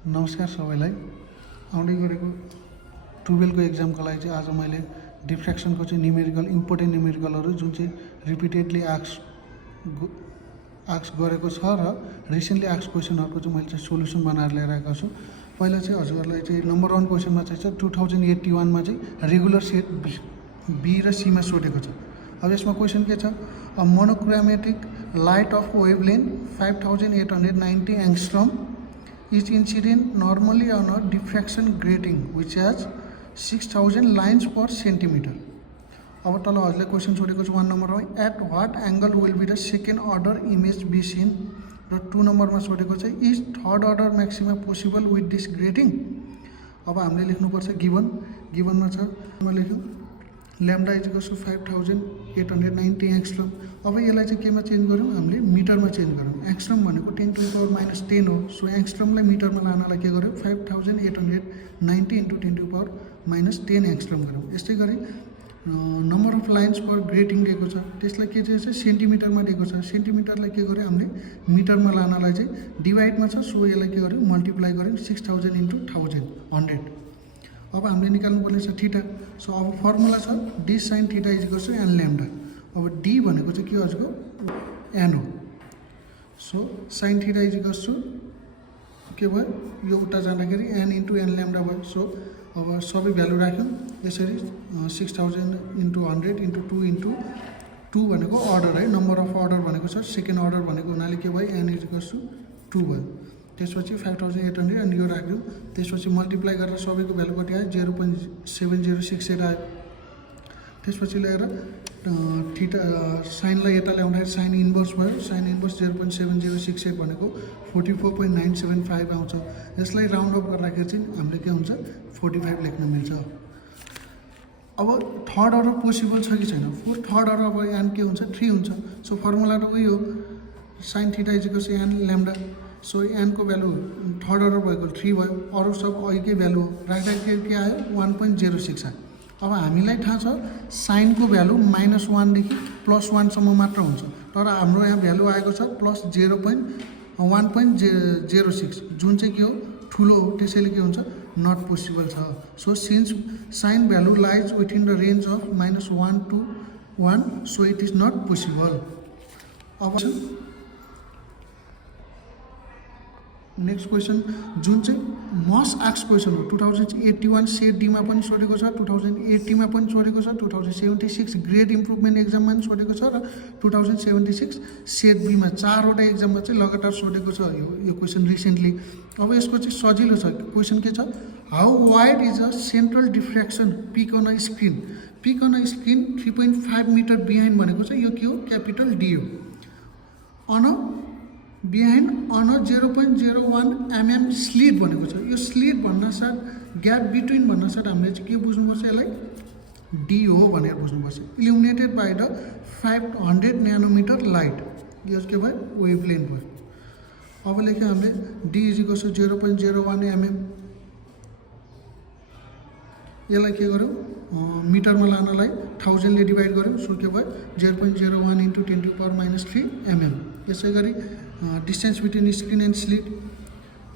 नमस्कार सबैलाई। आउँदै गरेको 12 को एक्जामको लागि चाहिँ आज मैले डिफ्र्याक्सनको चाहिँ न्युमेरिकल इम्पोर्टेन्ट न्युमेरिकलहरू जुन चाहिँ रिपिटेडली आस्क गरेको छ र रिसेन्टली आस्क क्वेसनहरूको चाहिँ मैले चाहिँ सोल्युसन बनाएर लिएर आएको छु। पहिला चाहिँ हजुरहरूलाई चाहिँ नम्बर 1 क्वेसनमा चाहिँ 2081 मा चाहिँ रेगुलर सेट बी र सी मा सोधेको छ। अब यसमा क्वेसन के छ, a monochromatic light of wavelength 5890 angstrom is incident normally on a diffraction grating which has 6000 lines per centimeter. अब तल हजुरले क्वेसन सोधेको छ 1 नम्बरमा at what angle will be the second order image be seen र 2 नम्बरमा सोधेको चाहिँ is third order maxima possible with this grating. अब हामीले लेख्नुपर्छ गिभनमा छ लेख्यौँ lambda is equals to 5890 angstrom. अब यसलाई चाहिँ केमा चेन्ज गरौँ, हामीले मिटरमा चेन्ज गरौँ। एंगस्ट्रम भनेको 10 टू द पावर -10 हो। सो एंगस्ट्रमलाई मिटरमा लानलाई के गर्यो 5890 into 10 to the power -10 angstrom गरौँ। यस्तै गरी number of lines per grating दिएको छ, त्यसलाई के चाहिँ सेन्टिमिटरमा दिएको छ। सेन्टिमिटरलाई के गर्यो हामीले मिटरमा लानलाई चाहिँ डिभाइडमा छ। सो यसलाई के गर्यो मल्टिप्लाई गर्यो 6000 इन्टु 100। अब हामीले निकाल्नुपर्ने छ थीटा। सो अब फर्मुला छ D sine theta is equals to N lambda. अब डी भनेको चाहिँ के हो हजुरको एन हो। So sine theta is equals to के भयो यो उता जाँदाखेरि एन इन्टु एन लैम्डा भयो। सो अब सबै भ्यालु राख्यौँ यसरी 6000 इन्टु 100 इन्टु 2 इन्टु 2 भनेको अर्डर है, नम्बर अफ अर्डर भनेको छ सेकेन्ड अर्डर भनेको हुनाले के भयो एन इज इक्वल्स टू 2 भयो। त्यसपछि 5800 अनि यो राख्यौँ। त्यसपछि मल्टिप्लाई गरेर सबैको भ्यालु कति आयो 0.7068 आयो। त्यसपछि ल्याएर थीटा साइनलाई यता ल्याउँदाखेरि साइन इन्भर्स भयो। साइन इन्भर्स 0.7068 भनेको 44.975 आउँछ। यसलाई राउन्ड अप गर्दाखेरि चाहिँ हामीले के हुन्छ 45 लेख्न मिल्छ। अब थर्ड अर्डर पोसिबल छ कि छैन, थर्ड अर्डर अब एन के हुन्छ 3 हुन्छ। सो फर्मुला त उही हो sine theta is equals to N lambda. So N को भ्यालु थर्ड अर्डर भएको 3 भयो, अरू सब अघिकै भ्यालु हो राख्दाखेरि के आयो 1.06 आयो। अब हामीलाई थाहा छ साइनको भ्यालु -1 देखि +1 सम्म मात्र हुन्छ, तर हाम्रो यहाँ भ्यालु आएको छ +1.06 जुन चाहिँ के हो ठुलो हो, त्यसैले के हुन्छ नट पोसिबल छ। So since sine value lies within the range of -1 to 1 so it is not possible. अब नेक्स्ट क्वेसन जुन चाहिँ मस्ट आस्क क्वेसन हो 2081 सेट डीमा पनि सोधेको छ, 2080 मा पनि सोधेको छ, 2076 ग्रेड इम्प्रुभमेन्ट एक्जाममा पनि सोधेको छ र 2076 सेट बीमा 4वटा एक्जाममा चाहिँ लगातार सोधेको छ यो क्वेसन रिसेन्टली। अब यसको चाहिँ सजिलो छ क्वेसन के छ, how wide is a central diffraction peak on a screen. Peak on a screen 3.5 metre behind भनेको चाहिँ यो के हो क्यापिटल डी हो। On behind on 0.01 mm slit भनेको छ। यो स्लिट भन्नासाथ ग्याप बिट्विन भन्नासाथ हामीले चाहिँ के बुझ्नुपर्छ यसलाई डी हो भनेर बुझ्नुपर्छ। Illuminated by the 500 nanometre light, यो के भयो वेभलेन्थ भयो। अब लेख्यो हामीले D is equals two 0.01 mm। यसलाई के गर्यौँ मिटरमा लानलाई 1000 ले डिभाइड गर्यौँ। सो के भयो 0.01 इन्टु 10 टू पावर -3 mm। यसै गरी distance between screen and slit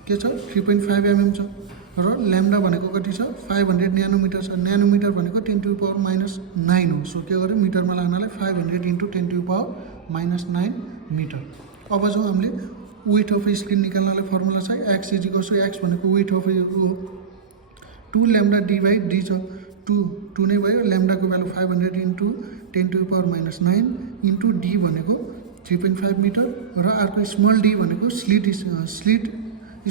के छ 3.5 mm छ र ल्याम्डा भनेको कति छ 500 नैनोमीटर छ। नैनोमीटर भनेको 10 टू पावर -9 हो। सो के गर्यो मिटरमा लानलाई 500 इन्टु 10 टू पावर -9 मिटर। अब जो हामीले वेट अफ स्क्रिन निकाल्नलाई फर्मुला छ X is equals to X भनेको width of 2 lambda D by D छ। 2 नै भयो, ल्याम्डाको value 500 into 10 to power -9 into D भनेको 3.5 मिटर र अर्को स्मल डी भनेको स्लिट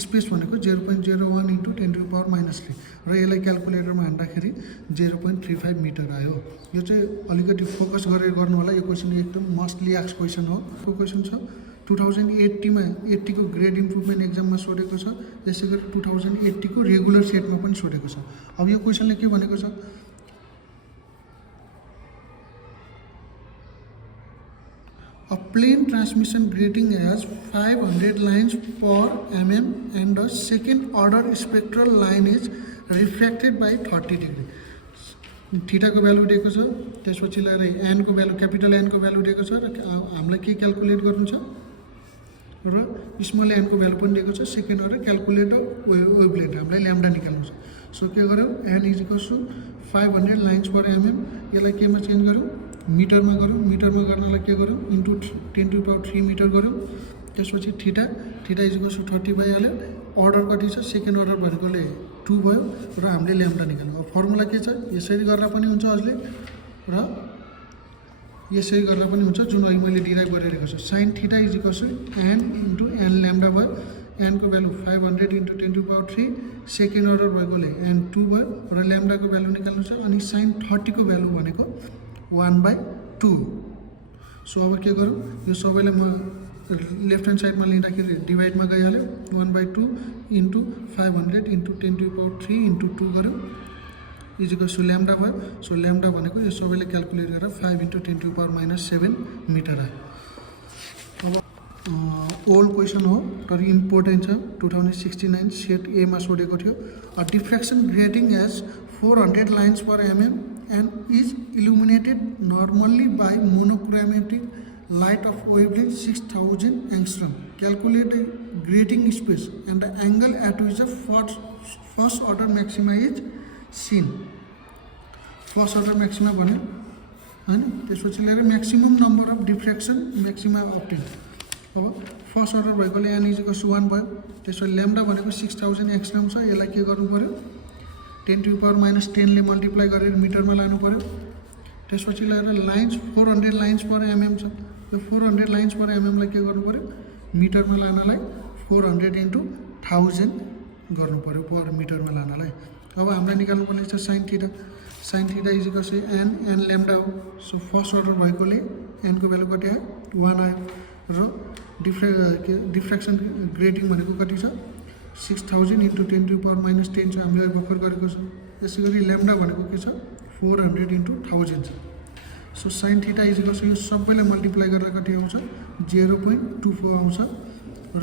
स्पेस भनेको 0.01 इन्टु 10 टू पावर -3 र यसलाई क्यालकुलेटरमा हान्दाखेरि 0.35 मिटर आयो। यो चाहिँ अलिकति फोकस गरेर गर्नु होला, यो क्वेसन एकदम मस्टली आस्क क्वेसन हो। यो क्वेसन छ 2080 मा 80 को ग्रेड इम्प्रुभमेन्ट एक्जाममा सोधेको छ, त्यसै गरी 2080 को रेगुलर सेटमा पनि सोधेको छ। अब यो क्वेसनले के भनेको छ, a plane transmission grating has 500 lines per mm and the second order spectral line is refracted by 30 degree। Theta को भ्यालु दिएको छ, त्यसपछि ल्याएर एन को भ्यालु क्यापिटल एन को भ्यालु दिएको छ र हामीलाई के क्याल्कुलेट गर्नु छ र स्मल एनको भ्यालु पनि दिएको छ। सेकेन्ड अर्डर क्यालकुलेट वेभलेन्थ हामीलाई ल्याम्डा निकाल्नु छ। सो के गर्यौँ N is equals to 500 lines per MM यसलाई केमा चेन्ज गऱ्यौँ मिटरमा गऱ्यौँ। मिटरमा गर्नलाई के गऱ्यौँ इन्टु 10⁻³ मिटर गऱ्यौँ। त्यसपछि थीटा इज इक्वल्स टु 30 भइहाल्यो। अर्डर कति छ सेकेन्ड अर्डर भनेकोले 2 भयो र हामीले ल्याम्डा निकाल्नु। अब फर्मुला के छ यसरी गर्दा पनि हुन्छ हजुरले र यसरी गर्दा पनि हुन्छ जुन अघि मैले डिराइभ गरिरहेको छु। Sine theta is equals to N into N lambda भयो। एनको भ्यालु 500 इन्टु 10⁻³ सेकेन्ड अर्डर भएकोले एन 2 भयो र ल्याम्डाको भ्यालु निकाल्नु छ। अनि साइन 30 को भ्यालु भनेको 1/2। सो अब के गरौँ यो सबैलाई म लेफ्ट ह्यान्ड साइडमा लिँदाखेरि डिभाइडमा गइहाल्यो। 1/2 इन्टु 500 इन्टु 10⁻³ इन्टु 2 गऱ्यौँ इज इक्वल्स टु ल्याम्डा भयो। सो ल्याम्डा भनेको यो सबैले क्यालकुलेट गरेर 5 इन्टु 10⁻⁻7 मिटर आयो। अब ओल्ड क्वेसन हो तर इम्पोर्टेन्ट छ। 2069 सेट एमा सोधेको थियो। A diffraction grating has 400 lines per mm and is illuminated normally by monochromatic light of wavelength 6000 angstrom. Calculate the grating space and the angle at which the first order maxima is seen. First order maxima भन्यो हैन त्यसपछि लिएर maximum number of diffraction maxima obtained. अब first order भएकोले n is equals to 1 भयो। त्यसपछि lambda भनेको 6000 angstrom छ। यसलाई के गर्नु पर्यो 10⁻10 ले मल्टिप्लाई गरेर मिटरमा लानु पर्यो। त्यसपछि लिएर लाइन्स 400 लाइन्स पर एमएम छ। यो 400 लाइन्स पर एमएम लाई के गर्नु पर्यो मिटरमा लानलाई 400 इन्टु 1000 गर्नु पर्यो पर मिटरमा लानलाई। अब हामीलाई निकाल्नु पर्ने छ sine theta. Sine theta is equals to N lambda हो। सो फर्स्ट अर्डर भएकोले एन को भ्यालु कति आयो 1 आयो र डिफ्रेक्सन ग्रेटिङ भनेको कति छ 6000 इन्टु 10⁻10 छ हामीले भर्खर गरेको छ। त्यसैगरी ल्याम्डा भनेको के छ 400 इन्टु 1000 छ। So sine theta is equals to यो सबैलाई मल्टिप्लाई गरेर कति आउँछ 0.24 आउँछ र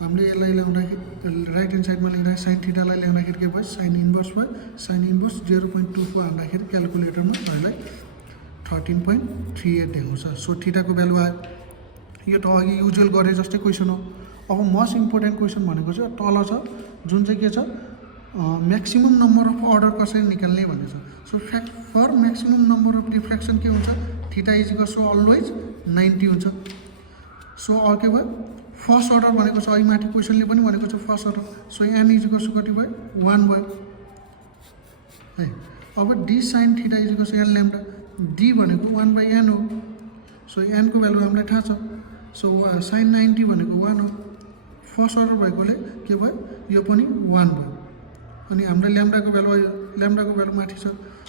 हामीले यसलाई ल्याउँदाखेरि राइट ह्यान्ड साइडमा लेख्दा साइन थीटालाई ल्याउँदाखेरि के भयो साइन इन्भर्स भयो। साइन इन्भर्स 0.24 हाल्दाखेरि क्यालकुलेटरमा हामीलाई 13.38 देखाउँछ। सो थीटाको भ्यालु आयो। यो त अघि युजुअल गरे जस्तै क्वेसन हो। अब मोस्ट इम्पोर्टेन्ट क्वेसन भनेको चाहिँ तल छ जुन चाहिँ के छ म्याक्सिमम नम्बर अफ अर्डर कसरी निकाल्ने भन्ने छ। So for maximum number of diffraction के हुन्छ theta is equals to always 90 हुन्छ। सो के भयो फर्स्ट अर्डर भनेको छ अघि माथि क्वेसनले पनि भनेको छ first order. So N is equals to कति भयो 1 भयो है। अब D sine theta is equals to N lambda. D भनेको 1/n हो। सो एन को भ्यालु हामीलाई थाहा छ। सो साइन 90 भनेको 1 हो। फर्स्ट अर्डर भएकोले के भयो यो पनि 1 भयो। अनि हाम्रो ल्याम्डाको भ्यालु माथि छ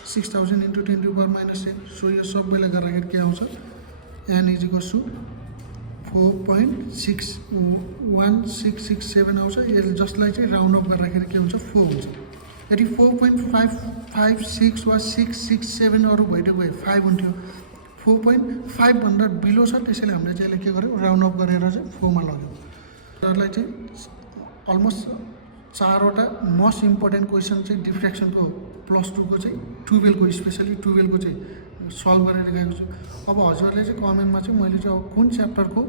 6000 इन्टु 10⁻10। सो यो सबैलाई गर्दाखेरि के आउँछ एन इज इक्वल्स टु 4.1667 आउँछ। यो जसलाई चाहिँ राउन्ड अफ गर्दाखेरि के हुन्छ 4 हुन्छ। यदि 4.556 वा 667 अरू भइदियो भए 5 हुन्थ्यो। 4.5 भन्दा बिलो छ त्यसैले हामीले चाहिँ यसलाई के गर्यौँ राउन्ड अफ गरेर चाहिँ 4 मा लग्यौँ। यसलाई चाहिँ अलमोस्ट 4वटा मोस्ट इम्पोर्टेन्ट क्वेसन चाहिँ डिफ्रेक्सनको +2 को चाहिँ 12 को स्पेसली 12 को चाहिँ सल्भ गरेर गएको छु। अब हजुरहरूले चाहिँ कमेन्टमा चाहिँ मैले चाहिँ अब कुन च्याप्टरको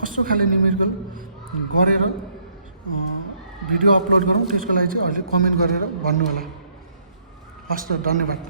कस्तो खाले न्युमेरिकल गरेर भिडियो अपलोड गरौँ त्यसको लागि चाहिँ हजुरले कमेन्ट गरेर भन्नु होला। हस् त धन्यवाद।